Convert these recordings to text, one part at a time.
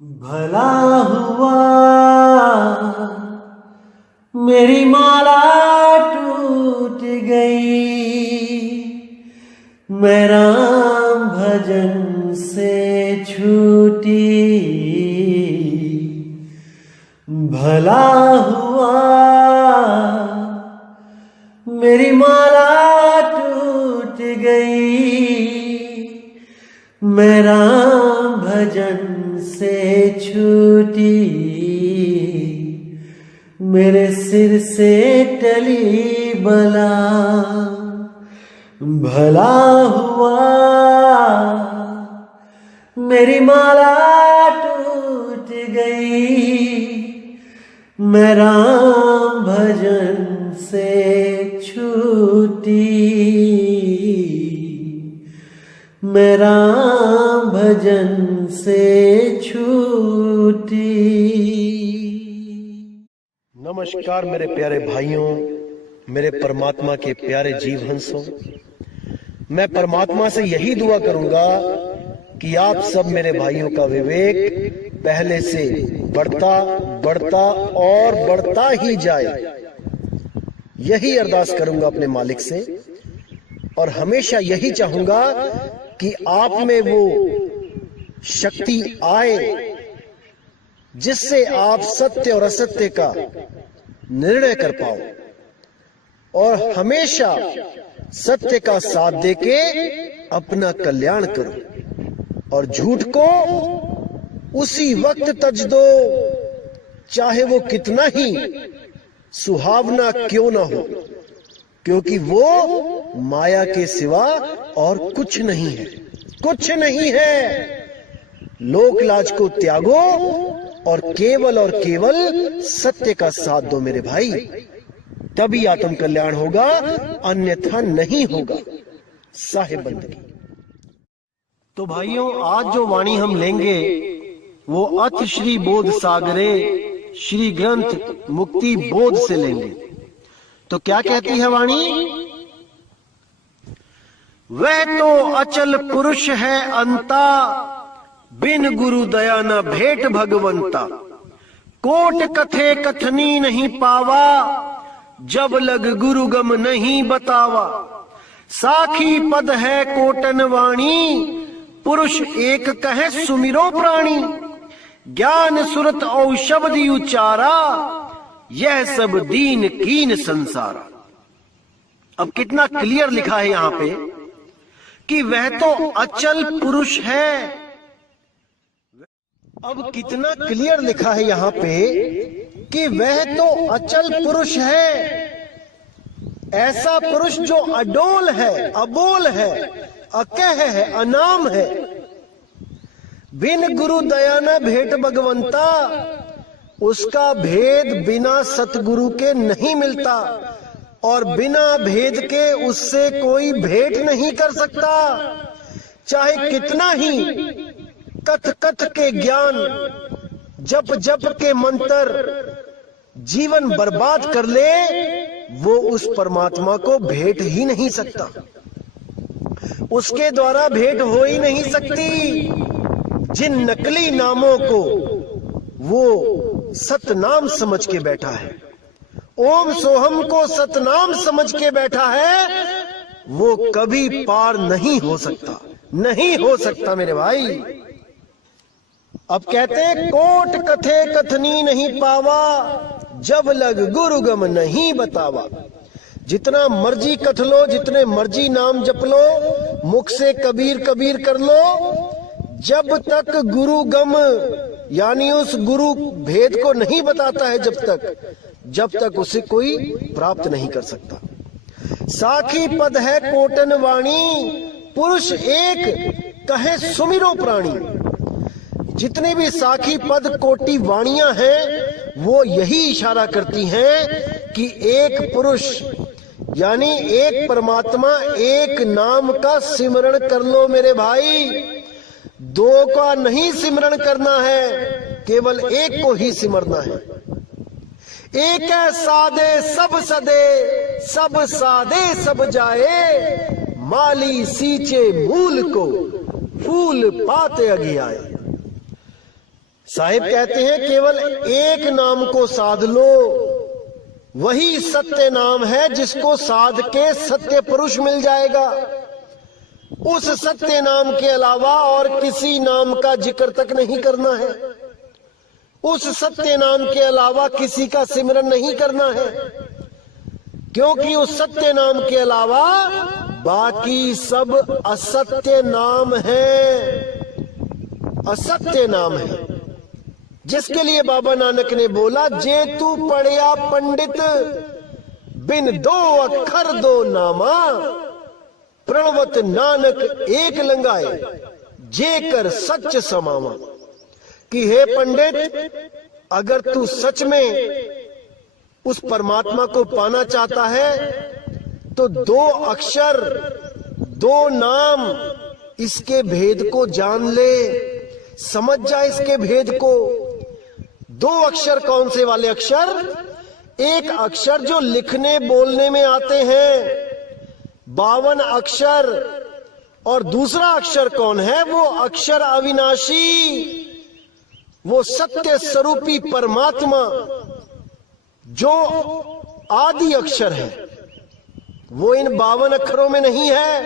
भला हुआ मेरी माला टूट गई, मैं राम भजन से छूटी। भला हुआ मेरी माला टूट गई, मैं राम भजन से छूटी। मेरे सिर से टली बला, भला हुआ मेरी माला टूट गई, मैं राम भजन से छूटी। मैं राम भजन से छूटी। नमस्कार मेरे प्यारे भाइयों, मेरे परमात्मा के प्यारे जीव हंसों। मैं परमात्मा से यही दुआ करूंगा कि आप सब मेरे भाइयों का विवेक पहले से बढ़ता बढ़ता और बढ़ता ही जाए। यही अरदास करूंगा अपने मालिक से, और हमेशा यही चाहूंगा कि आप में वो शक्ति आए जिससे आप सत्य और असत्य का निर्णय कर पाओ और हमेशा सत्य का साथ देके अपना कल्याण करो और झूठ को उसी वक्त तज दो, चाहे वो कितना ही सुहावना क्यों ना हो, क्योंकि वो माया के सिवा और कुछ नहीं है, कुछ नहीं है। लोक लाज को त्यागो और केवल सत्य का साथ दो मेरे भाई, तभी आत्म कल्याण होगा, अन्यथा नहीं होगा। साहिब बंदगी। तो भाइयों, आज जो वाणी हम लेंगे वो अथ श्री बोध सागरे श्री ग्रंथ मुक्ति बोध से लेंगे। तो क्या कहती है वाणी? वह तो अचल पुरुष है अंता, बिन गुरु दया न भेंट भगवंता। कोट कथे कथनी नहीं पावा, जब लग गुरु गम नहीं बतावा। साखी पद है कोटन वाणी, पुरुष एक कहे सुमिरो प्राणी। ज्ञान सुरत औषधि उचारा, यह सब दीन कीन संसारा। अब कितना क्लियर लिखा है यहां पे कि वह तो अचल पुरुष है। अब कितना क्लियर लिखा है यहां पे कि वह तो अचल पुरुष है। ऐसा पुरुष जो अडोल है, अबोल है, अकह है, अनाम है। बिन गुरु दया न भेंट भगवंता, उसका भेद बिना सतगुरु के नहीं मिलता और बिना भेद के उससे कोई भेंट नहीं कर सकता। चाहे कितना ही कथ कथ के ज्ञान, जप जप के मंत्र जीवन बर्बाद कर ले, वो उस परमात्मा को भेंट ही नहीं सकता। उसके द्वारा भेंट हो ही नहीं सकती। जिन नकली नामों को वो सतनाम समझ के बैठा है, ओम सोहम को सतनाम समझ के बैठा है, वो कभी पार नहीं हो सकता, नहीं हो सकता मेरे भाई। अब कहते हैं कोट कथे कथनी नहीं पावा, जब लग गुरु गम नहीं बतावा। जितना मर्जी कथ लो, जितने मर्जी नाम जप क मुख से कबीर कबीर कर लो, जब तक गुरु गम यानी उस गुरु भेद को नहीं बताता है, जब तक उसे कोई प्राप्त नहीं कर सकता। साखी पद है कोटन वाणी, पुरुष एक कहे सुमिरो प्राणी। जितनी भी साखी पद कोटि वाणियां हैं, वो यही इशारा करती हैं कि एक पुरुष यानी एक परमात्मा, एक नाम का सिमरण कर लो मेरे भाई। दो का नहीं सिमरण करना है, केवल एक को ही सिमरना है। एक है सादे सब सदे, सब सादे सब जाए। माली सींचे मूल को, फूल पाते अगी आए। साहिब कहते हैं केवल एक नाम को साध लो, वही सत्य नाम है, जिसको साध के सत्य पुरुष मिल जाएगा। उस सत्य नाम के अलावा और किसी नाम का जिक्र तक नहीं करना है, उस सत्य नाम के अलावा किसी का सिमरन नहीं करना है, क्योंकि उस सत्य नाम के अलावा बाकी सब असत्य नाम है, असत्य नाम है। जिसके लिए बाबा नानक ने बोला, जे तू पढ़िया पंडित बिन दो अखर दो नामा, प्रणवत नानक एक लंगाए जे कर सच समावा। कि हे पंडित, अगर तू सच में उस परमात्मा को पाना चाहता है तो दो अक्षर, दो नाम, इसके भेद को जान ले, समझ जा इसके भेद को। दो अक्षर कौन से वाले अक्षर? एक अक्षर जो लिखने बोलने में आते हैं, 52 अक्षर, और दूसरा अक्षर कौन है? वो अक्षर अविनाशी, वो सत्य स्वरूपी परमात्मा जो आदि अक्षर है, वो इन 52 अक्षरों में नहीं है।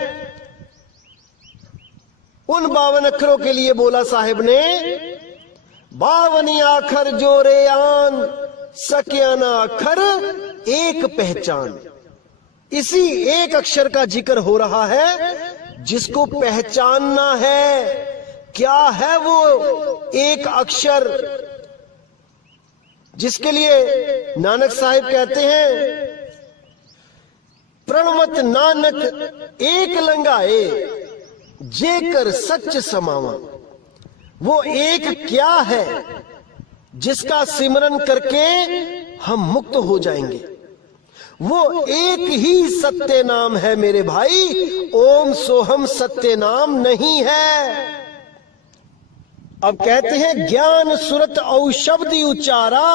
उन 52 अक्षरों के लिए बोला साहिब ने, 52 आखर जोरे आन, सक्या ना अक्षर एक पहचान। इसी एक अक्षर का जिक्र हो रहा है जिसको पहचानना है। क्या है वो एक अक्षर? जिसके लिए नानक साहिब कहते हैं, प्रणवत नानक एक लंगाए जेकर सच समावा। वो एक क्या है जिसका सिमरन करके हम मुक्त हो जाएंगे? वो एक ही सत्य नाम है मेरे भाई, ओम सोहम सत्य नाम नहीं है। अब कहते हैं, ज्ञान सुरत औ शब्द उच्चारा,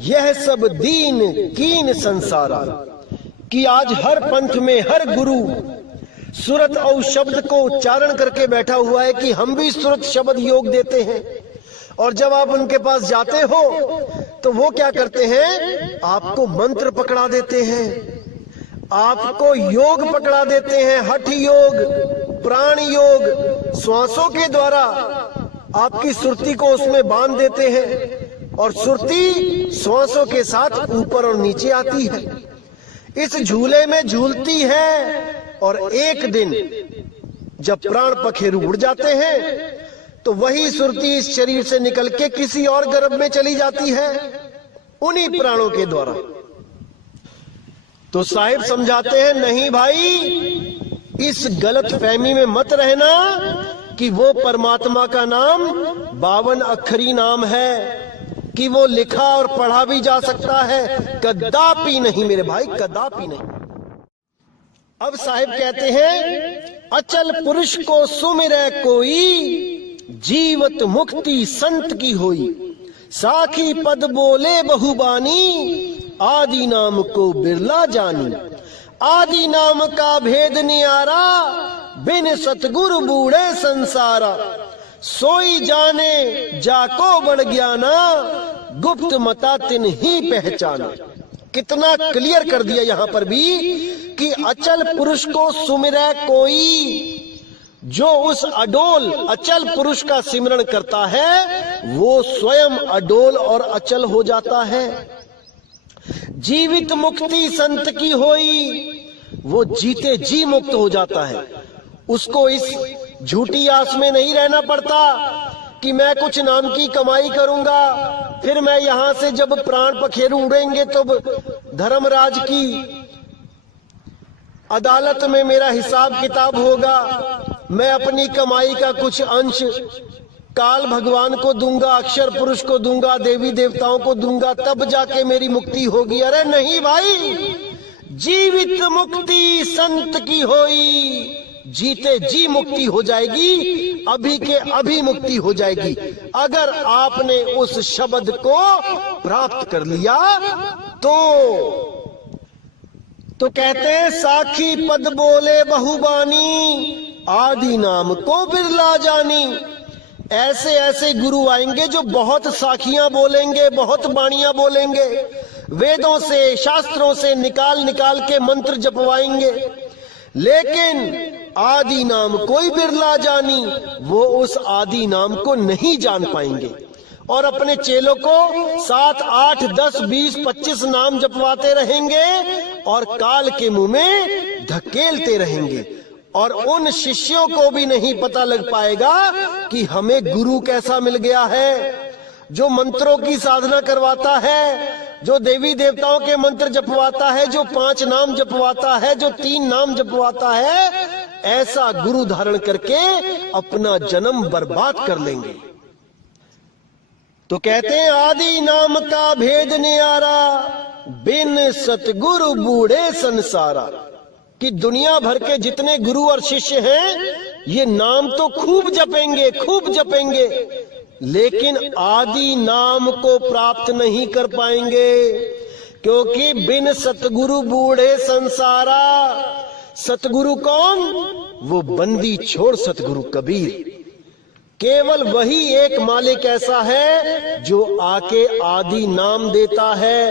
यह सब दीन कीन संसारा। कि आज हर पंथ में हर गुरु सुरत और शब्द को उच्चारण करके बैठा हुआ है कि हम भी सुरत शब्द योग देते हैं। और जब आप उनके पास जाते हो तो वो क्या करते हैं? आपको मंत्र पकड़ा देते हैं, आपको योग पकड़ा देते हैं, हठ योग, प्राण योग, श्वासों के द्वारा आपकी सुरती को उसमें बांध देते हैं और सुरती श्वासों के साथ ऊपर और नीचे आती है, इस झूले में झूलती है। और एक दिन जब प्राण पखेरु उड़ जाते हैं तो वही सुरती इस शरीर से निकल के किसी और गर्भ में चली जाती है, उन्हीं प्राणों के द्वारा। तो साहिब समझाते हैं, नहीं भाई, इस गलत फहमी में मत रहना कि वो परमात्मा का नाम 52 अक्षरी नाम है, कि वो लिखा और पढ़ा भी जा सकता है। कदापि नहीं मेरे भाई, कदापि नहीं। अब साहिब कहते हैं, अचल पुरुष को सुमिरै कोई, जीवत मुक्ति संत की होई। साखी पद बोले बहुबानी, आदि नाम को बिरला जानी। आदि नाम का भेद नियारा, बिन सतगुरु बूढ़े संसारा। सोई जाने जाको बड़ ज्ञाना, गुप्त मता तिन ही पहचाना। कितना क्लियर कर दिया यहां पर भी कि अचल पुरुष को सुमिरै कोई। जो उस अडोल अचल पुरुष का सिमरन करता है वो स्वयं अडोल और अचल हो जाता है। जीवित मुक्ति संत की होई, वो जीते जी मुक्त हो जाता है। उसको इस झूठी आस में नहीं रहना पड़ता कि मैं कुछ नाम की कमाई करूंगा, फिर मैं यहां से जब प्राण पखेरु उड़ेंगे तो धर्मराज की अदालत में मेरा हिसाब किताब होगा, मैं अपनी कमाई का कुछ अंश काल भगवान को दूंगा, अक्षर पुरुष को दूंगा, देवी देवताओं को दूंगा, तब जाके मेरी मुक्ति होगी। अरे नहीं भाई, जीवित मुक्ति संत की होई, जीते जी मुक्ति हो जाएगी, अभी के अभी मुक्ति हो जाएगी अगर आपने उस शब्द को प्राप्त कर लिया तो कहते हैं, साखी पद बोले बहुबानी, आदि नाम को बिरला जानी। ऐसे ऐसे गुरु आएंगे जो बहुत साखियां बोलेंगे, बहुत बाणियां बोलेंगे, वेदों से शास्त्रों से निकाल निकाल के मंत्र जपवाएंगे, लेकिन आदि नाम कोई बिरला जानी, वो उस आदि नाम को नहीं जान पाएंगे और अपने चेलों को 7, 8, 10, 20, 25 नाम जपवाते रहेंगे और काल के मुंह में धकेलते रहेंगे। और उन शिष्यों को भी नहीं पता लग पाएगा कि हमें गुरु कैसा मिल गया है, जो मंत्रों की साधना करवाता है, जो देवी देवताओं के मंत्र जपवाता है, जो 5 नाम जपवाता है, जो 3 नाम जपवाता है। ऐसा गुरु धारण करके अपना जन्म बर्बाद कर लेंगे। तो कहते हैं आदि नाम का भेद न्यारा, बिन सतगुरु बूढ़े संसारा। कि दुनिया भर के जितने गुरु और शिष्य हैं, ये नाम तो खूब जपेंगे, खूब जपेंगे, लेकिन आदि नाम को प्राप्त नहीं कर पाएंगे, क्योंकि बिन सतगुरु बूढ़े संसारा। सतगुरु कौन? वो बंदी छोड़ सतगुरु कबीर। केवल वही एक मालिक ऐसा है जो आके आदि नाम देता है।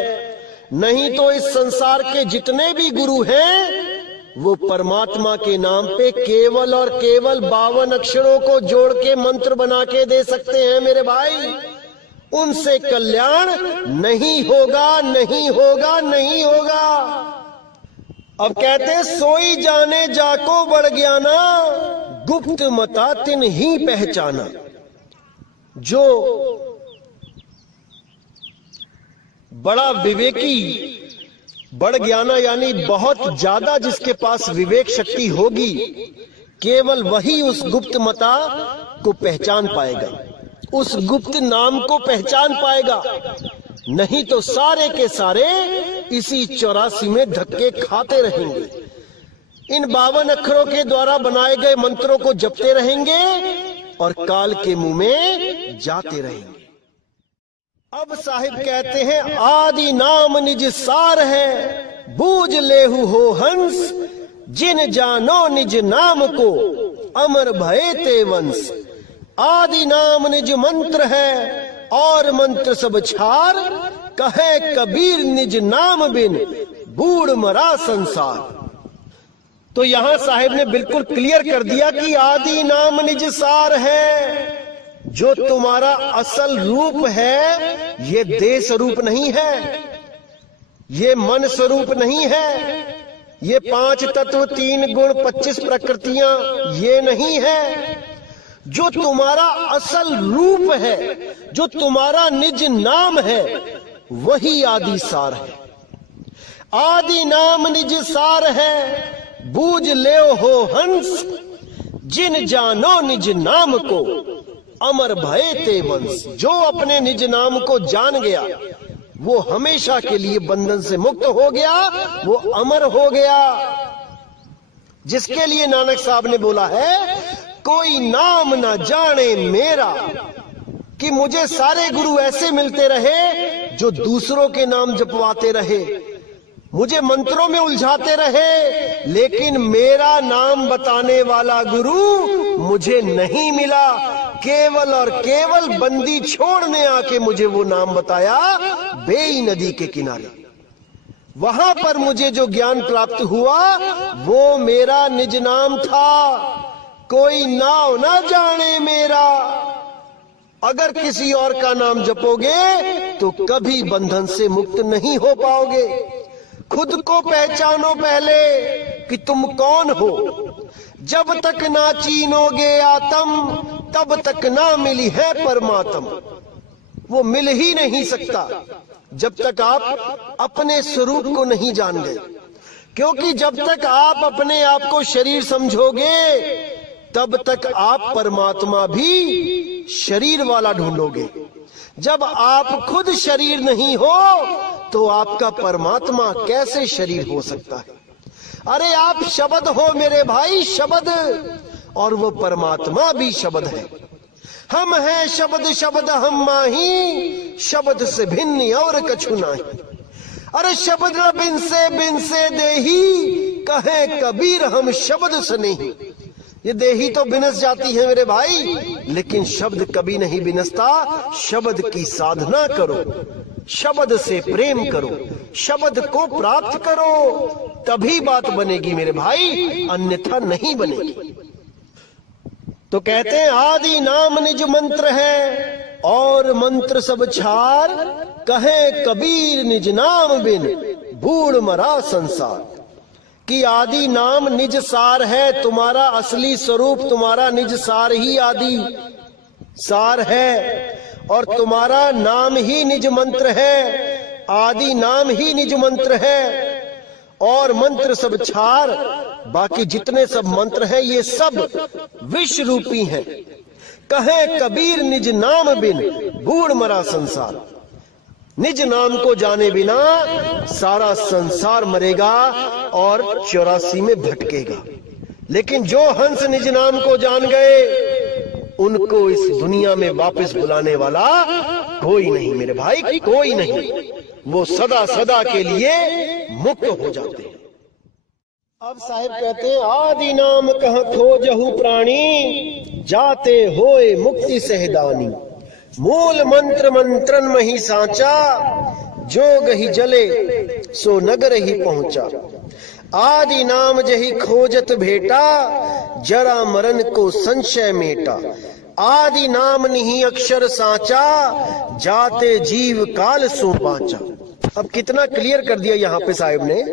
नहीं तो इस संसार के जितने भी गुरु हैं, वो परमात्मा के नाम पे केवल और केवल 52 अक्षरों को जोड़ के मंत्र बना के दे सकते हैं मेरे भाई। उनसे कल्याण नहीं होगा, नहीं होगा, नहीं होगा। अब कहते हैं सोई जाने जाको बढ़ ज्ञाना, गुप्त मता तिन ही पहचाना। जो बड़ा विवेकी, बड़ ज्ञाना यानी बहुत ज्यादा जिसके पास विवेक शक्ति होगी, केवल वही उस गुप्त मता को पहचान पाएगा, उस गुप्त नाम को पहचान पाएगा। नहीं तो सारे के सारे इसी 84 में धक्के खाते रहेंगे। इन 52 अक्षरों के द्वारा बनाए गए मंत्रों को जपते रहेंगे और काल के मुंह में जाते रहेंगे। अब साहिब कहते हैं आदि नाम निज सार है, बूझ लेहु हो हंस, जिन जानो निज नाम को अमर भये ते वंश। आदि नाम निज मंत्र है और मंत्र सब छार, कहे कबीर निज नाम बिन बूढ़ मरा संसार। तो यहां साहिब ने बिल्कुल क्लियर कर दिया कि आदि नाम निज सार है। जो तुम्हारा असल रूप है, ये देह स्वरूप नहीं है, ये मन स्वरूप नहीं है, ये 5 तत्व 3 गुण 25 प्रकृतियां ये नहीं है। जो तुम्हारा असल रूप है, जो तुम्हारा निज नाम है, वही आदि सार है। आदि नाम निज सार है, बूझ ले हो हंस, जिन जानो निज नाम को अमर भये ते वंश। जो अपने निज नाम को जान गया, वो हमेशा के लिए बंधन से मुक्त हो गया, वो अमर हो गया। जिसके लिए नानक साहब ने बोला है, कोई नाम ना जाने मेरा, कि मुझे सारे गुरु ऐसे मिलते रहे जो दूसरों के नाम जपवाते रहे, मुझे मंत्रों में उलझाते रहे, लेकिन मेरा नाम बताने वाला गुरु मुझे नहीं मिला। केवल और केवल बंदी छोड़ने आके मुझे वो नाम बताया बेई नदी के किनारे। वहां पर मुझे जो ज्ञान प्राप्त हुआ वो मेरा निज नाम था। कोई नाव ना जाने मेरा। अगर किसी और का नाम जपोगे तो कभी बंधन से मुक्त नहीं हो पाओगे। खुद को पहचानो पहले कि तुम कौन हो। जब तक ना चीनोगे आत्म, तब तक ना मिली है परमात्म। वो मिल ही नहीं सकता जब तक आप अपने स्वरूप को नहीं जान गए। क्योंकि जब तक आप अपने आप को शरीर समझोगे, तब तक आप परमात्मा भी शरीर वाला ढूंढोगे। जब आप खुद शरीर नहीं हो तो आपका परमात्मा कैसे शरीर हो सकता है। अरे आप शब्द हो मेरे भाई, शब्द, और वो परमात्मा भी शब्द है। हम हैं शब्द, शब्द हम माही, शब्द से भिन्न और कछु नाही। अरे शब्द बिन से देही, कहे कबीर हम शब्द से नहीं। ये देही तो बिनस जाती है मेरे भाई, लेकिन शब्द कभी नहीं बिनसता। शब्द की साधना करो, शब्द से प्रेम करो, शब्द को प्राप्त करो, तभी बात बनेगी मेरे भाई, अन्यथा नहीं बनेगी। तो कहते हैं आदि नाम निज मंत्र है और मंत्र सब छार, कहे कबीर निज नाम बिन बूढ़ मरा संसार। कि आदि नाम निज सार है, तुम्हारा असली स्वरूप, तुम्हारा निज सार ही आदि सार है, और तुम्हारा नाम ही निज मंत्र है। आदि नाम ही निज मंत्र है और मंत्र सब छार, बाकी जितने सब मंत्र हैं ये सब विष रूपी हैं। कहे कबीर निज नाम बिन बूढ़ मरा संसार। निज नाम को जाने बिना सारा संसार मरेगा और 84 में भटकेगा, लेकिन जो हंस निज नाम को जान गए उनको इस दुनिया में वापस बुलाने वाला कोई नहीं मेरे भाई, कोई नहीं। वो सदा सदा के लिए मुक्त हो जाते हैं। अब साहिब कहते हैं आदि नाम कहाँ खोजहु प्राणी, जाते होए मुक्ति सहदानी। मूल मंत्र मंत्रन मही सांचा, जोग ही जले सो नगर ही पहुंचा। आदि नाम जही खोजत भेटा, जरा मरण को संशय मेटा। आदि नाम नहीं अक्षर सांचा, जाते जीव काल सो बाचा। अब कितना क्लियर कर दिया यहाँ पे साहिब ने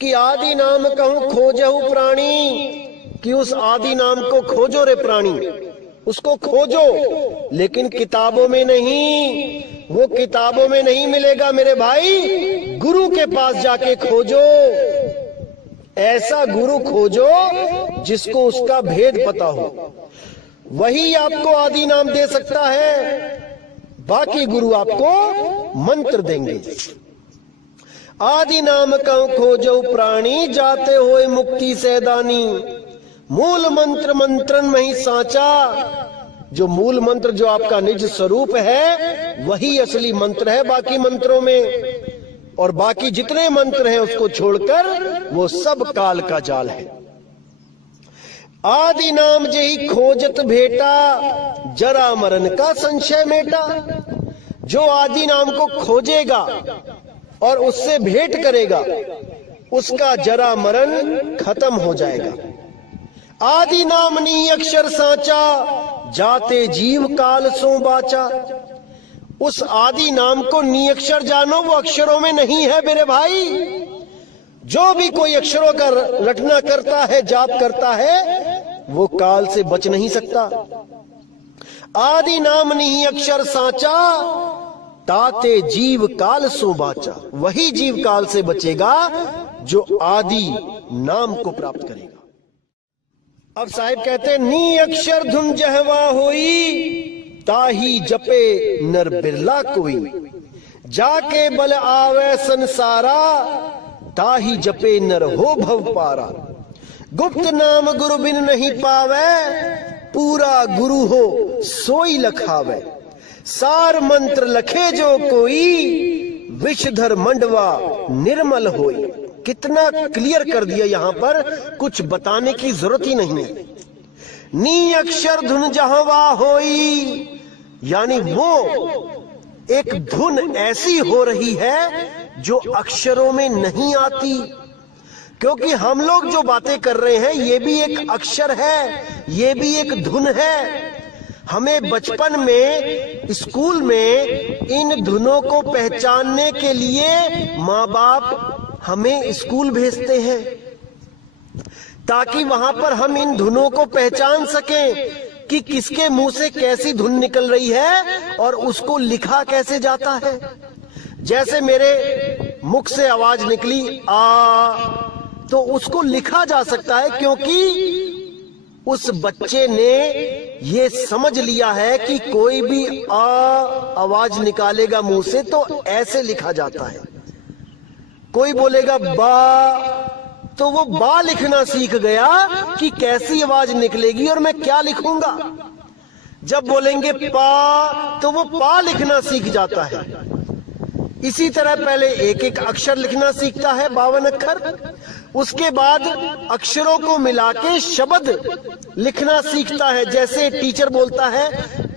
कि आदि नाम कहूं खोजहु प्राणी, कि उस आदि नाम को खोजो रे प्राणी, उसको खोजो, लेकिन किताबों में नहीं, वो किताबों में नहीं मिलेगा मेरे भाई, गुरु के पास जाके खोजो। ऐसा गुरु खोजो जिसको उसका भेद पता हो, वही आपको आदि नाम दे सकता है, बाकी गुरु आपको मंत्र देंगे। आदि नाम कहूं खोजो प्राणी, जाते होए मुक्ति सैदानी। मूल मंत्र मंत्रन में ही सांचा, जो मूल मंत्र जो आपका निज स्वरूप है वही असली मंत्र है बाकी मंत्रों में, और बाकी जितने मंत्र हैं उसको छोड़कर वो सब काल का जाल है। आदि नाम जही खोजत भेटा, जरा मरण का संशय मेटा। जो आदि नाम को खोजेगा और उससे भेंट करेगा उसका जरा मरण खत्म हो जाएगा। आदि नाम नी अक्षर सांचा, जाते जीव काल सो बाचा। उस आदि नाम को नी अक्षर जानो, वो अक्षरों में नहीं है मेरे भाई। जो भी कोई अक्षरों का रटना करता है, जाप करता है, वो काल से बच नहीं सकता। आदि नाम नहीं अक्षर सांचा, ताते जीव काल सो बाचा। वही जीव काल से बचेगा जो आदि नाम को प्राप्त करेगा। अब साहिब कहते हैं नी अक्षर धुन जहवा होई, ताही जपे नर बिरला कोई। जाके बल आवे संसारा, ताही जपे नर हो भव पारा। गुप्त नाम गुरु बिन नहीं पावे, पूरा गुरु हो सोई लखावे। सार मंत्र लखे जो कोई, विषधर मंडवा निर्मल होई। कितना क्लियर कर दिया, यहाँ पर कुछ बताने की जरूरत ही नहीं है। नी अक्षर धुन जहवा होई, यानी वो एक धुन ऐसी हो रही है जो अक्षरों में नहीं आती, क्योंकि हम लोग जो बातें कर रहे हैं ये भी एक अक्षर है, ये भी एक धुन है। हमें बचपन में स्कूल में इन धुनों को पहचानने के लिए माँ बाप हमें स्कूल भेजते हैं, ताकि वहां पर हम इन धुनों को पहचान सकें कि किसके मुंह से कैसी धुन निकल रही है और उसको लिखा कैसे जाता है। जैसे मेरे मुख से आवाज निकली आ, तो उसको लिखा जा सकता है, क्योंकि उस बच्चे ने ये समझ लिया है कि कोई भी आ आवाज निकालेगा मुंह से तो ऐसे लिखा जाता है। कोई बोलेगा बा, तो वो बा लिखना सीख गया कि कैसी आवाज निकलेगी और मैं क्या लिखूंगा। जब बोलेंगे पा, तो वो पा लिखना सीख जाता है। इसी तरह पहले एक एक अक्षर लिखना सीखता है, 52 अक्षर। उसके बाद अक्षरों को मिला के शब्द लिखना सीखता है। जैसे टीचर बोलता है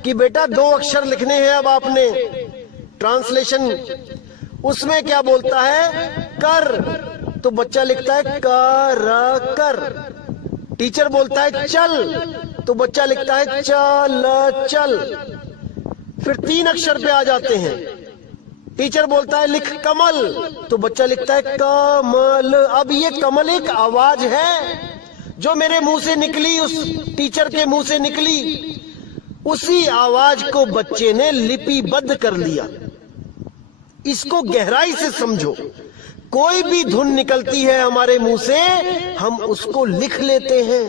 कि बेटा 2 अक्षर लिखने हैं, अब आपने ट्रांसलेशन, उसमें क्या बोलता है, कर, तो बच्चा लिखता है कर कर। टीचर बोलता है चल, तो बच्चा लिखता है चल चल। फिर 3 अक्षर पे आ जाते हैं। टीचर बोलता है लिख कमल, तो बच्चा लिखता है कमल। अब ये कमल एक आवाज है जो मेरे मुंह से निकली, उस टीचर के मुंह से निकली, उसी आवाज को बच्चे ने लिपिबद्ध कर लिया। इसको गहराई से समझो। कोई भी धुन निकलती है हमारे मुंह से, हम उसको लिख लेते हैं।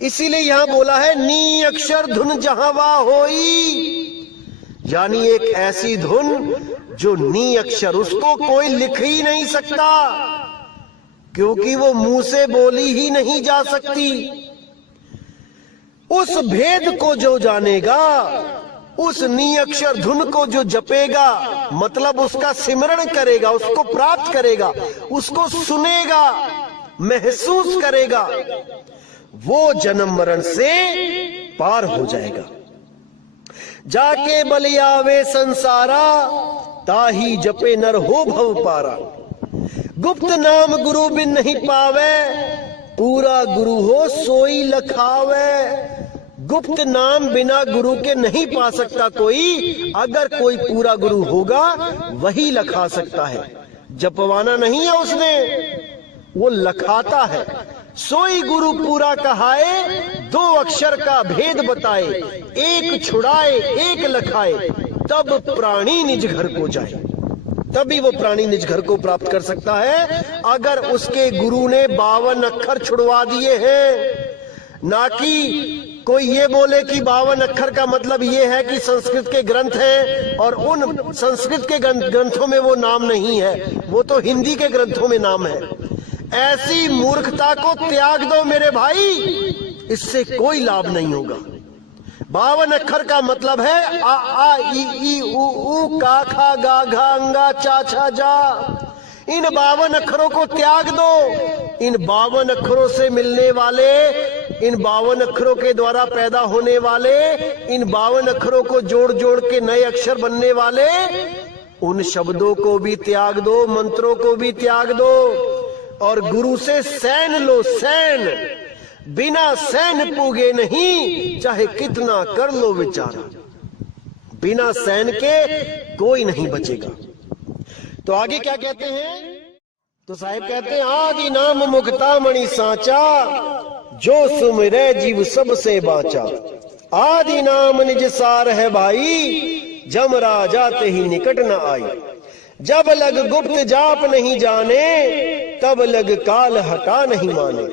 इसीलिए यहां बोला है नी अक्षर धुन जहां होई, यानी एक ऐसी धुन जो नी अक्षर, उसको कोई लिख ही नहीं सकता, क्योंकि वो मुंह से बोली ही नहीं जा सकती। उस भेद को जो जानेगा, उस नी अक्षर धुन को जो जपेगा, मतलब उसका सिमरण करेगा, उसको प्राप्त करेगा, उसको सुनेगा, महसूस करेगा, वो जन्म मरण से पार हो जाएगा। जाके बलियावे संसारा, ताही जपे नर हो भव पारा। गुप्त नाम गुरु बिन नहीं पावे, पूरा गुरु हो सोई लखावे। गुप्त नाम बिना गुरु के नहीं पा सकता कोई, अगर कोई पूरा गुरु होगा वही लखा सकता है। जपवाना नहीं है उसने, वो लखाता है। सोई गुरु पूरा कहाए, 2 अक्षर का भेद बताए, एक छुड़ाए एक लखाए, तब प्राणी निज घर को जाए। तभी वो प्राणी निज घर को प्राप्त कर सकता है, अगर उसके गुरु ने 52 अक्षर छुड़वा दिए हैं। ना कि कोई ये बोले कि 52 अक्षर का मतलब ये है कि संस्कृत के ग्रंथ हैं और उन संस्कृत के ग्रंथों में वो नाम नहीं है, वो तो हिंदी के ग्रंथों में नाम है। ऐसी मूर्खता को त्याग दो मेरे भाई, इससे कोई लाभ नहीं होगा। 52 अक्षर का मतलब है आ आ ई उ ऊ का खा गा घा अंगा चा छा जा। इन 52 अक्षरों को त्याग दो। इन 52 अक्षरों से मिलने वाले, इन 52 अक्षरों के द्वारा पैदा होने वाले, इन 52 अक्षरों को जोड़ जोड़ के नए अक्षर बनने वाले, उन शब्दों को भी त्याग दो, मंत्रों को भी त्याग दो, और गुरु से सैन लो। सैन, बिना सैन पूगे नहीं, चाहे कितना कर लो विचार। बिना सैन के कोई नहीं बचेगा। तो आगे क्या कहते हैं, तो साहिब कहते हैं आदि नाम मुक्ता मणि सांचा, जो सुमिरै जीव सबसे बाचा। आदि नाम निज सार है भाई, जम राजा ते ही निकट न आई। जब लग गुप्त जाप नहीं जाने, तब लग काल हटा नहीं माने।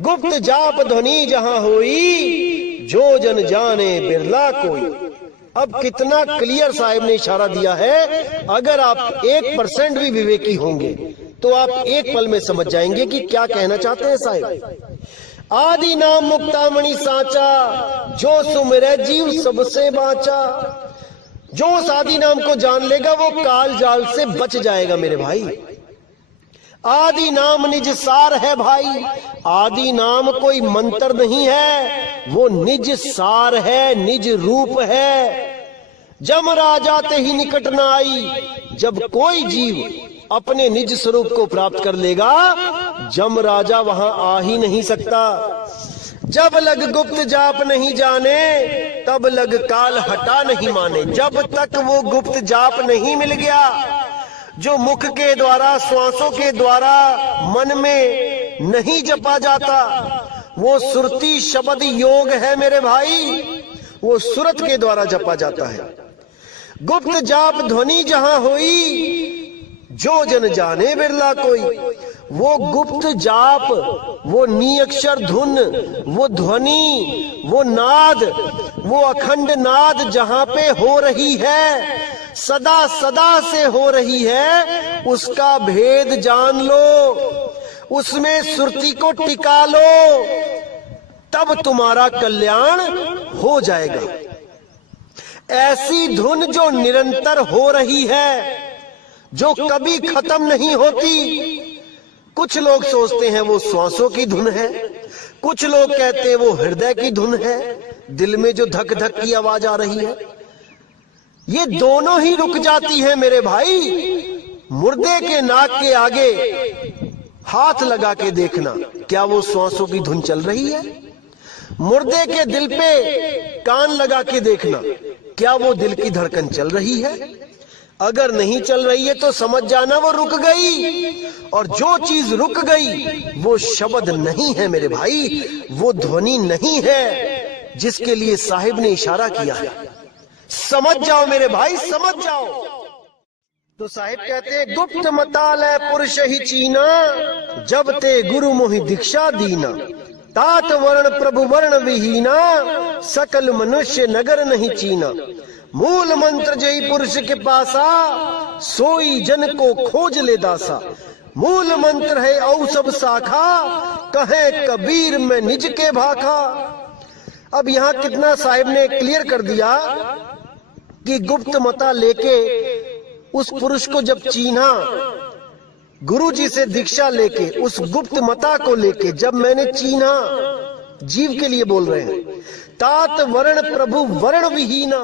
गुप्त जाप ध्वनि जहां होई, जो जन जाने बिरला कोई। अब कितना क्लियर साहिब ने इशारा दिया है। अगर आप 1% भी विवेकी होंगे तो आप एक पल में समझ जाएंगे कि क्या कहना चाहते हैं साहिब। आदि नाम मुक्तामणि सांचा, जो सुमिरै जीव सबसे बाचा। जो उस आदि नाम को जान लेगा वो काल जाल से बच जाएगा मेरे भाई। आदि नाम निज सार है भाई। आदि नाम कोई मंत्र नहीं है, वो निज सार है, निज रूप है। जम राजा ते ही निकट न आई। जब कोई जीव अपने निज स्वरूप को प्राप्त कर लेगा, जम राजा वहां आ ही नहीं सकता। जब लग गुप्त जाप नहीं जाने, तब लग काल हटा नहीं माने। जब तक वो गुप्त जाप नहीं मिल गया, जो मुख के द्वारा, श्वासों के द्वारा मन में नहीं जपा जाता, वो सुरती शब्द योग है मेरे भाई, वो सुरत के द्वारा जपा जाता है। गुप्त जाप ध्वनि जहां हुई, जो जन जाने बिरला कोई। वो गुप्त जाप, वो नी अक्षर धुन, वो ध्वनि, वो नाद, वो अखंड नाद जहां पे हो रही है, सदा सदा से हो रही है, उसका भेद जान लो, उसमें सुरती को टिका लो, तब तुम्हारा कल्याण हो जाएगा। ऐसी धुन जो निरंतर हो रही है, जो कभी खत्म नहीं होती। कुछ लोग सोचते हैं वो श्वासों की धुन है, कुछ लोग कहते हैं वो हृदय की धुन है, दिल में जो धक धक की आवाज आ रही है। ये दोनों ही रुक जाती है मेरे भाई। मुर्दे के नाक के आगे हाथ लगा के देखना, क्या वो श्वासों की धुन चल रही है? मुर्दे के दिल पे कान लगा के देखना, क्या वो दिल की धड़कन चल रही है? अगर नहीं चल रही है तो समझ जाना वो रुक गई। और जो चीज रुक गई वो शब्द नहीं है मेरे भाई, वो ध्वनि नहीं है जिसके लिए साहिब ने इशारा किया है। समझ जाओ मेरे भाई, समझ जाओ। तो साहिब कहते हैं, गुप्त मतालय पुरुष ही चीना, जब ते गुरु मोहि दीक्षा दीना। तात वर्ण प्रभु वर्ण विहीना, सकल मनुष्य नगर नहीं चीना। मूल मंत्र जय पुरुष के पासा, सोई जन को खोज ले दासा। मूल मंत्र है औ सब शाखा, कहे कबीर में निज के भाखा। अब यहाँ कितना साहिब ने क्लियर कर दिया कि गुप्त मता लेके उस पुरुष को जब चीन्हा, गुरु जी से दीक्षा लेके उस गुप्त मता को लेके जब मैंने चीन्हा, जीव के लिए बोल रहे हैं। तात वर्ण प्रभु वर्ण विहीना,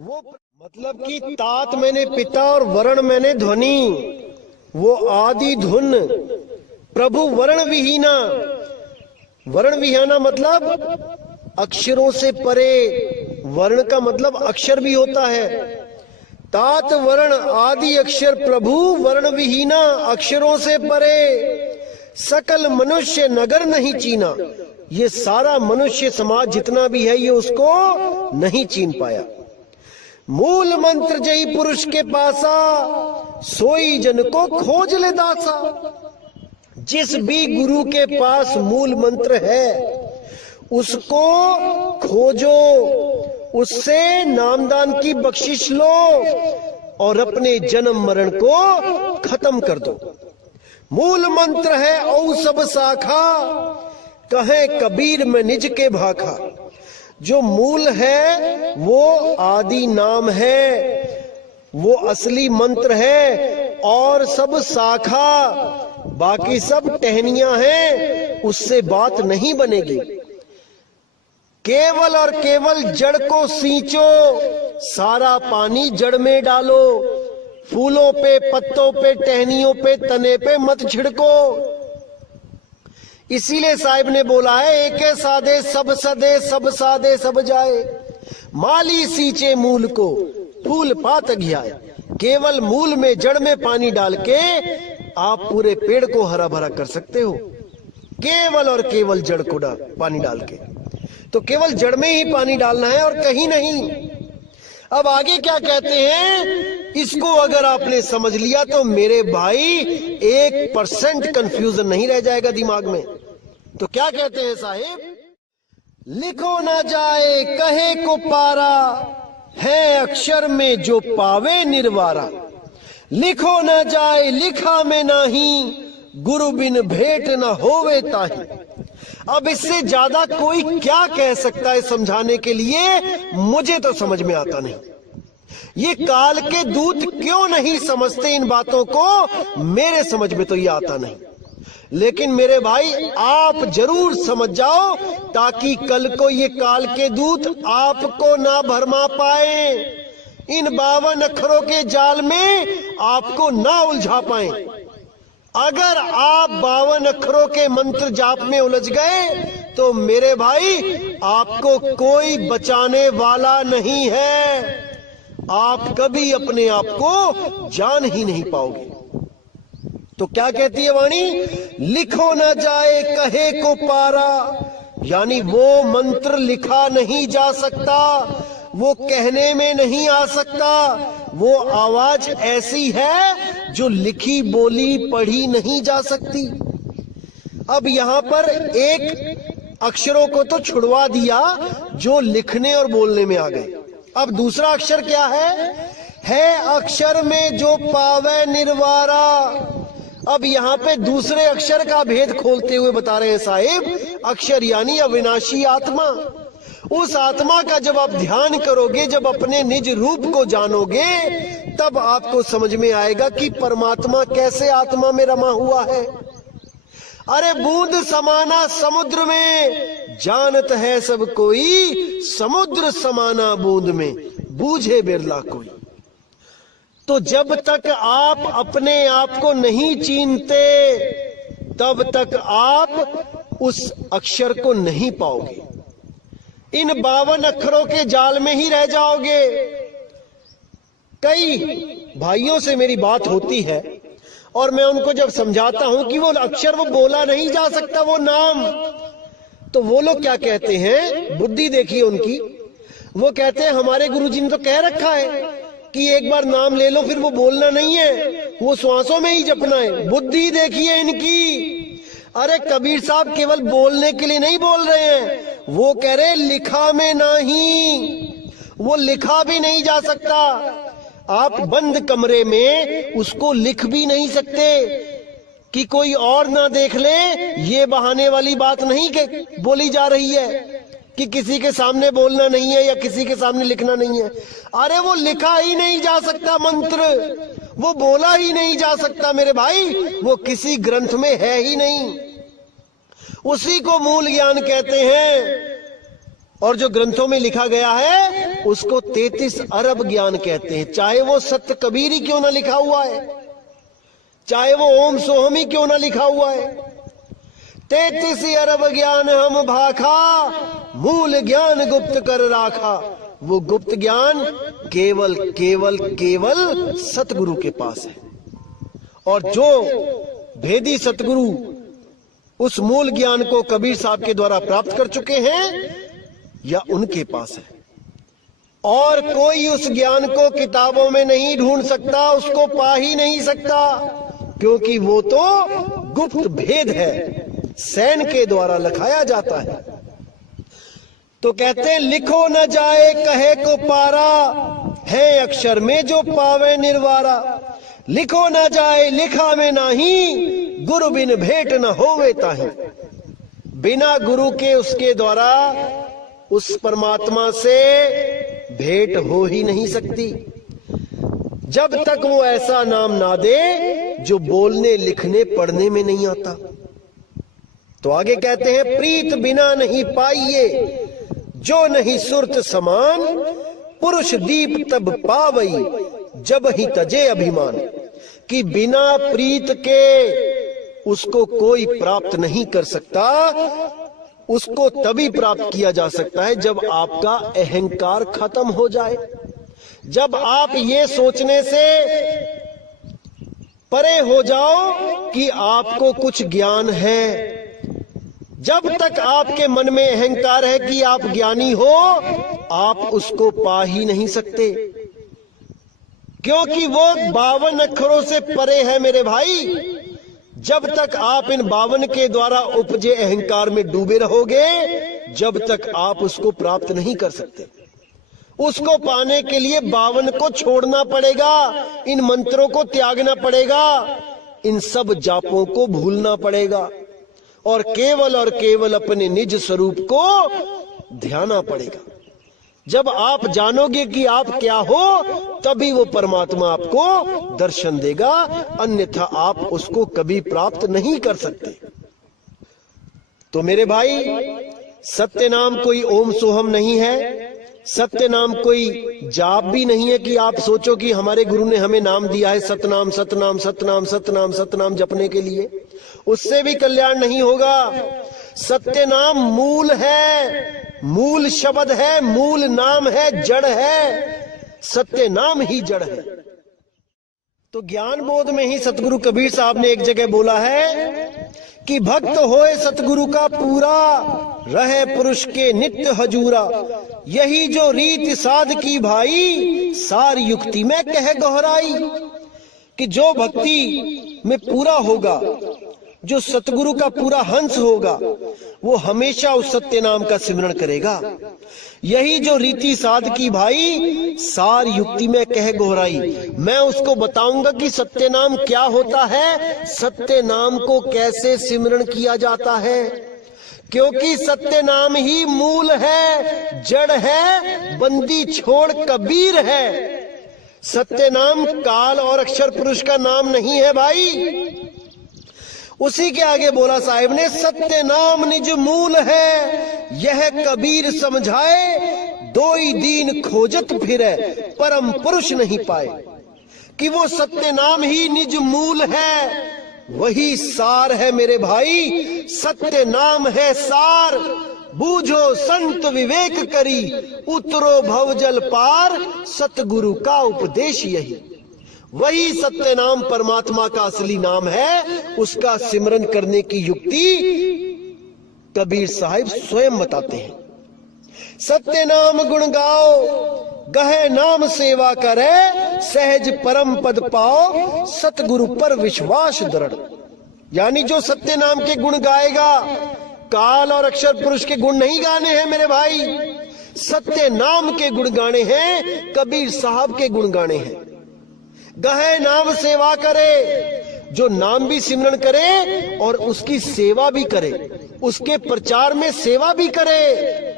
वो मतलब कि तात मैंने पिता और वर्ण मैंने ध्वनि, वो आदि धुन। प्रभु वर्ण विहीना, वर्ण विहीना मतलब अक्षरों से परे। वर्ण का मतलब अक्षर भी होता है। तात वर्ण आदि अक्षर प्रभु वर्ण विहीना, अक्षरों से परे। सकल मनुष्य नगर नहीं चीना, ये सारा मनुष्य समाज जितना भी है ये उसको नहीं चीन पाया। मूल मंत्र जय पुरुष के पासा, सोई जन को खोज ले दासा। जिस भी गुरु के पास मूल मंत्र है उसको खोजो, उससे नामदान की बख्शिश लो और अपने जन्म मरण को खत्म कर दो। मूल मंत्र है औ सब शाखा, कहे कबीर में निज के भाखा। जो मूल है वो आदि नाम है, वो असली मंत्र है, और सब शाखा बाकी सब टहनियां हैं, उससे बात नहीं बनेगी। केवल और केवल जड़ को सींचो, सारा पानी जड़ में डालो। फूलों पे, पत्तों पे, टहनियों पे, तने पे मत छिड़को। इसीलिए साहिब ने बोला है, एके सादे सब सदे, सब सादे सब जाए। माली सींचे मूल को, फूल पात घियाए। केवल मूल में, जड़ में पानी डाल के आप पूरे पेड़ को हरा भरा कर सकते हो, केवल और केवल जड़ को पानी डाल के। तो केवल जड़ में ही पानी डालना है और कहीं नहीं। अब आगे क्या कहते हैं, इसको अगर आपने समझ लिया तो मेरे भाई 1% कंफ्यूजन नहीं रह जाएगा दिमाग में। तो क्या कहते हैं साहिब, लिखो ना जाए कहे को पारा, है अक्षर में जो पावे निर्वारा। लिखो ना जाए लिखा में नाही, गुरु बिन भेंट न होवे ताही। अब इससे ज्यादा कोई क्या कह सकता है समझाने के लिए, मुझे तो समझ में आता नहीं। ये काल के दूत क्यों नहीं समझते इन बातों को, मेरे समझ में तो ये आता नहीं। लेकिन मेरे भाई आप जरूर समझ जाओ, ताकि कल को ये काल के दूत आपको ना भरमा पाए, इन 52 अक्षरों के जाल में आपको ना उलझा पाए। अगर आप 52 अक्षरों के मंत्र जाप में उलझ गए तो मेरे भाई आपको कोई बचाने वाला नहीं है, आप कभी अपने आप को जान ही नहीं पाओगे। तो क्या कहती है वाणी, लिखो ना जाए कहे को पारा, यानी वो मंत्र लिखा नहीं जा सकता, वो कहने में नहीं आ सकता। वो आवाज ऐसी है जो लिखी बोली पढ़ी नहीं जा सकती। अब यहां पर एक अक्षरों को तो छुड़वा दिया जो लिखने और बोलने में आ गए। अब दूसरा अक्षर क्या है अक्षर में जो पावे निर्वारा। अब यहाँ पे दूसरे अक्षर का भेद खोलते हुए बता रहे हैं साहिब, अक्षर यानी अविनाशी आत्मा। उस आत्मा का जब आप ध्यान करोगे, जब अपने निज रूप को जानोगे, तब आपको समझ में आएगा कि परमात्मा कैसे आत्मा में रमा हुआ है। अरे बूंद समाना समुद्र में, जानत है सब कोई, समुद्र समाना बूंद में, बूझे बिरला कोई। तो जब तक आप अपने आप को नहीं चीनते, तब तक आप उस अक्षर को नहीं पाओगे। इन 52 अक्षरों के जाल में ही रह जाओगे। कई भाइयों से मेरी बात होती है और मैं उनको जब समझाता हूं कि वो अक्षर वो बोला नहीं जा सकता, वो नाम, तो वो लोग क्या कहते हैं, बुद्धि देखिए उनकी, वो कहते हैं हमारे गुरुजी ने तो कह रखा है कि एक बार नाम ले लो फिर वो बोलना नहीं है, वो श्वासों में ही जपना है। बुद्धि देखिए इनकी। अरे कबीर साहब केवल बोलने के लिए नहीं बोल रहे हैं, वो कह रहे लिखा में नहीं, वो लिखा भी नहीं जा सकता। आप बंद कमरे में उसको लिख भी नहीं सकते कि कोई और ना देख ले। ये बहाने वाली बात नहीं कि बोली जा रही है कि किसी के सामने बोलना नहीं है या किसी के सामने लिखना नहीं है। अरे वो लिखा ही नहीं जा सकता मंत्र, वो बोला ही नहीं जा सकता मेरे भाई, वो किसी ग्रंथ में है ही नहीं। उसी को मूल ज्ञान कहते हैं। और जो ग्रंथों में लिखा गया है उसको 33 अरब ज्ञान कहते हैं। चाहे वो सत्य कबीर ही क्यों ना लिखा हुआ है, चाहे वो ओम सोहम ही क्यों ना लिखा हुआ है। 33 अरब ज्ञान हम भाखा, मूल ज्ञान गुप्त कर राखा। वो गुप्त ज्ञान केवल केवल केवल सतगुरु के पास है। और जो भेदी सतगुरु उस मूल ज्ञान को कबीर साहब के द्वारा प्राप्त कर चुके हैं, या उनके पास है। और कोई उस ज्ञान को किताबों में नहीं ढूंढ सकता, उसको पा ही नहीं सकता, क्योंकि वो तो गुप्त भेद है, सैन के द्वारा लिखाया जाता है। तो कहते हैं लिखो न जाए कहे को पारा, है अक्षर में जो पावे निर्वारा। लिखो न जाए लिखा में नाही, गुरु बिन भेंट न होवे ताहि। बिना गुरु के उसके द्वारा उस परमात्मा से भेंट हो ही नहीं सकती, जब तक वो ऐसा नाम ना दे जो बोलने लिखने पढ़ने में नहीं आता। तो आगे कहते हैं प्रीत बिना नहीं पाइए, जो नहीं सुरत समान, पुरुष दीप तब पावई, जब ही तजे अभिमान। कि बिना प्रीत के उसको कोई प्राप्त नहीं कर सकता। उसको तभी प्राप्त किया जा सकता है जब आपका अहंकार खत्म हो जाए, जब आप ये सोचने से परे हो जाओ कि आपको कुछ ज्ञान है। जब तक आपके मन में अहंकार है कि आप ज्ञानी हो, आप उसको पा ही नहीं सकते, क्योंकि वो 52 अक्षरों से परे है मेरे भाई। जब तक आप इन 52 के द्वारा उपजे अहंकार में डूबे रहोगे, जब तक आप उसको प्राप्त नहीं कर सकते। उसको पाने के लिए 52 को छोड़ना पड़ेगा, इन मंत्रों को त्यागना पड़ेगा, इन सब जापों को भूलना पड़ेगा और केवल अपने निज स्वरूप को ध्याना पड़ेगा। जब आप जानोगे कि आप क्या हो, तभी वो परमात्मा आपको दर्शन देगा, अन्यथा आप उसको कभी प्राप्त नहीं कर सकते। तो मेरे भाई, सत्य नाम कोई ओम सोहम नहीं है, सत्य नाम कोई जाप भी नहीं है कि आप सोचो कि हमारे गुरु ने हमें नाम दिया है सतनाम सतनाम सतनाम सतनाम सतनाम जपने के लिए, उससे भी कल्याण नहीं होगा। सत्य नाम मूल है, मूल शब्द है, मूल नाम है, जड़ है, सत्य नाम ही जड़ है। तो ज्ञान बोध में ही सतगुरु कबीर साहब ने एक जगह बोला है कि भक्त होए सतगुरु का पूरा, रहे पुरुष के नित्य हजूरा। यही जो रीत साध की भाई, सारी युक्ति में कह गहराई। कि जो भक्ति में पूरा होगा, जो सतगुरु का पूरा हंस होगा, वो हमेशा उस सत्य नाम का सिमरण करेगा। यही जो रीति साध की भाई, सार युक्ति में कह गोहराई। मैं उसको बताऊंगा कि सत्य नाम क्या होता है, सत्य नाम को कैसे सिमरण किया जाता है, क्योंकि सत्य नाम ही मूल है, जड़ है, बंदी छोड़ कबीर है। सत्य नाम काल और अक्षर पुरुष का नाम नहीं है भाई। उसी के आगे बोला साहिब ने, सत्य नाम निज मूल है, यह कबीर समझाए, दो ही दीन खोजत फिरे, परम पुरुष नहीं पाए। कि वो सत्य नाम ही निज मूल है, वही सार है मेरे भाई। सत्य नाम है सार, बूझो संत विवेक करी, उतरो भवजल पार, सतगुरु का उपदेश यही। वही सत्य नाम परमात्मा का असली नाम है। उसका सिमरन करने की युक्ति कबीर साहिब स्वयं बताते हैं। सत्य नाम गुण गाओ, गहे नाम सेवा करे, सहज परम पद पाओ, सतगुरु पर विश्वास दृढ़। यानी जो सत्य नाम के गुण गाएगा, काल और अक्षर पुरुष के गुण नहीं गाने हैं मेरे भाई, सत्य नाम के गुण गाने हैं, कबीर साहब के गुण गाने हैं। गहे नाम सेवा करे, जो नाम भी सिमरन करे और उसकी सेवा भी करे, उसके प्रचार में सेवा भी करे।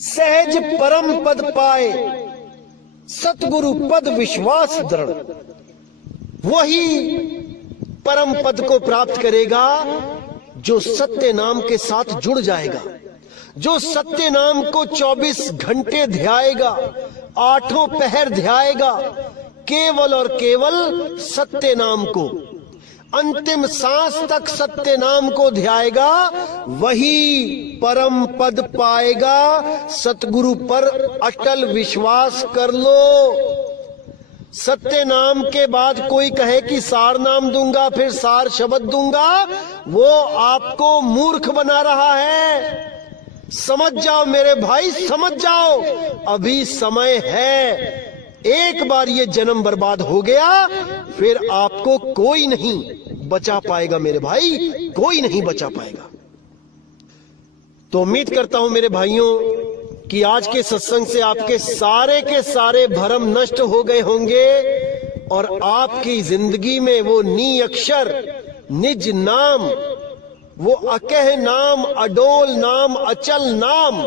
सहज परम पद पाए, सतगुरु पद विश्वास दृढ़। वही परम पद को प्राप्त करेगा जो सत्य नाम के साथ जुड़ जाएगा, जो सत्य नाम को 24 घंटे ध्याएगा, 8 पहर ध्याएगा, केवल और केवल सत्य नाम को, अंतिम सांस तक सत्य नाम को ध्याएगा, वही परम पद पाएगा। सतगुरु पर अटल विश्वास कर लो। सत्य नाम के बाद कोई कहे कि सार नाम दूंगा, फिर सार शब्द दूंगा, वो आपको मूर्ख बना रहा है। समझ जाओ मेरे भाई, समझ जाओ, अभी समय है। एक बार ये जन्म बर्बाद हो गया, फिर आपको कोई नहीं बचा पाएगा मेरे भाई, कोई नहीं बचा पाएगा। तो उम्मीद करता हूं मेरे भाइयों कि आज के सत्संग से आपके सारे के सारे भ्रम नष्ट हो गए होंगे और आपकी जिंदगी में वो नी अक्षर, निज नाम, वो अकह नाम, अडोल नाम, अचल नाम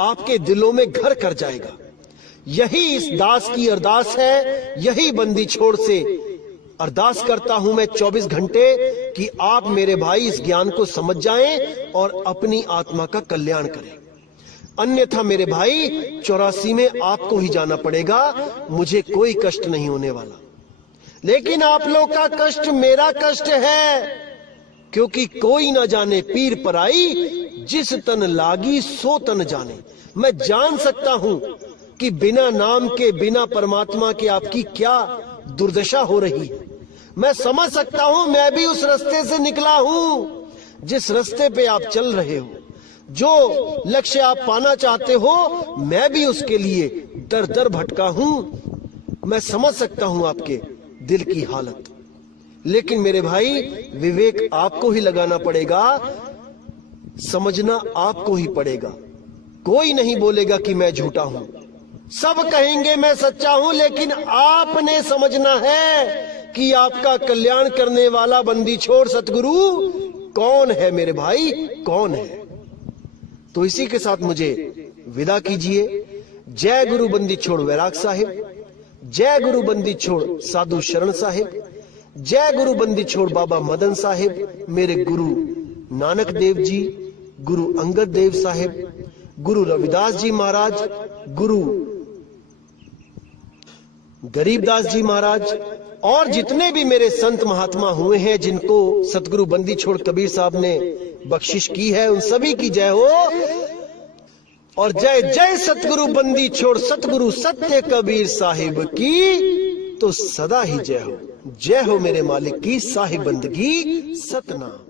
आपके दिलों में घर कर जाएगा। यही इस दास की अरदास है, यही बंदी छोड़ से अरदास करता हूं मैं 24 घंटे कि आप मेरे भाई इस ज्ञान को समझ जाएं और अपनी आत्मा का कल्याण करें। अन्यथा मेरे भाई 84 में आपको ही जाना पड़ेगा, मुझे कोई कष्ट नहीं होने वाला। लेकिन आप लोग का कष्ट मेरा कष्ट है, क्योंकि कोई ना जाने पीर पराई, जिस तन लागी सो तन जाने। मैं जान सकता हूं कि बिना नाम के, बिना परमात्मा के आपकी क्या दुर्दशा हो रही है। मैं समझ सकता हूं, मैं भी उस रास्ते से निकला हूं जिस रास्ते पे आप चल रहे हो। जो लक्ष्य आप पाना चाहते हो, मैं भी उसके लिए दर दर भटका हूं। मैं समझ सकता हूं आपके दिल की हालत, लेकिन मेरे भाई विवेक आपको ही लगाना पड़ेगा, समझना आपको ही पड़ेगा। कोई नहीं बोलेगा कि मैं झूठा हूं, सब कहेंगे मैं सच्चा हूं, लेकिन आपने समझना है कि आपका कल्याण करने वाला बंदी छोड़ सतगुरु कौन है मेरे भाई, कौन है। तो इसी के साथ मुझे विदा कीजिए। जय गुरु बंदी छोड़ वैराग साहिब, जय गुरु बंदी छोड़ साधु शरण साहिब, जय गुरु बंदी छोड़ बाबा मदन साहिब, मेरे गुरु नानक देव जी, गुरु अंगद देव साहिब, गुरु रविदास जी महाराज, गुरु गरीबदास जी महाराज, और जितने भी मेरे संत महात्मा हुए हैं जिनको सतगुरु बंदी छोड़ कबीर साहब ने बख्शिश की है, उन सभी की जय हो। और जय जय सतगुरु बंदी छोड़ सतगुरु सत्य कबीर साहिब की तो सदा ही जय हो। जय हो मेरे मालिक की साहिब बंदगी सतनाम।